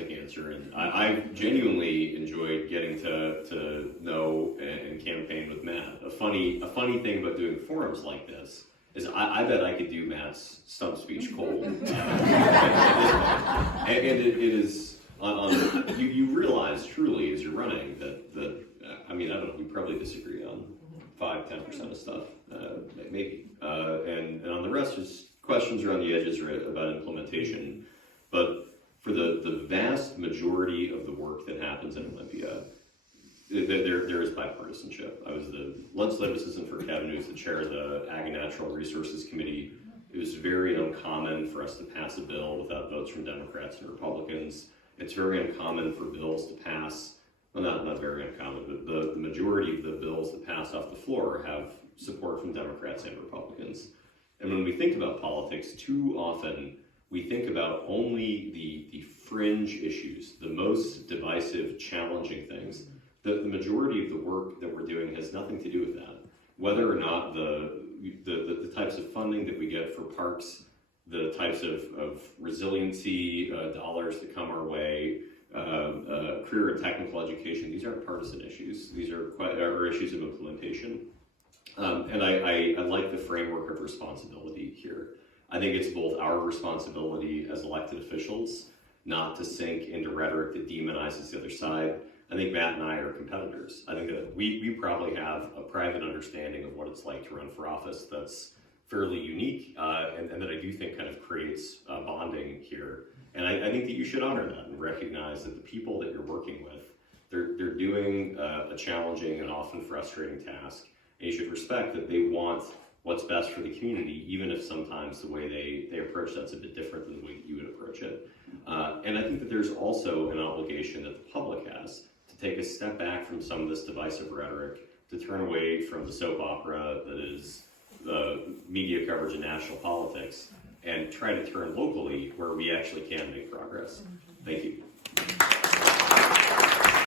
fantastic answer, and I genuinely enjoyed getting to know and campaign with Matt. A funny thing about doing forums like this is I bet I could do Matt's stump speech cold. And it is you realize truly as you're running that I mean, I don't know, we probably disagree on 5-10% of stuff, maybe, and on the rest, just questions around the edges about implementation. But for the vast majority of the work that happens in Olympia, there is bipartisanship. I was the legislative assistant for Kevin, who's the chair of the Ag and Natural Resources Committee. It was very uncommon for us to pass a bill without votes from Democrats and Republicans. It's very uncommon for bills to pass, well, not very uncommon, but the majority of the bills that pass off the floor have support from Democrats and Republicans. And when we think about politics, too often we think about only the fringe issues, the most divisive, challenging things. The majority of the work that we're doing has nothing to do with that. Whether or not the types of funding that we get for parks, the types of resiliency dollars that come our way, career and technical education, these aren't partisan issues. These are issues of implementation. And I like the framework of responsibility here. I think it's both our responsibility as elected officials not to sink into rhetoric that demonizes the other side. I think Matt and I are competitors. I think that we probably have a private understanding of what it's like to run for office that's fairly unique, and that I do think kind of creates bonding here. And I think that you should honor that and recognize that the people that you're working with, they're doing a challenging and often frustrating task. And you should respect that they want what's best for the community, even if sometimes the way they approach that's a bit different than the way you would approach it. And I think that there's also an obligation that the public has to take a step back from some of this divisive rhetoric, to turn away from the soap opera that is the media coverage of national politics, and try to turn locally where we actually can make progress. Thank you.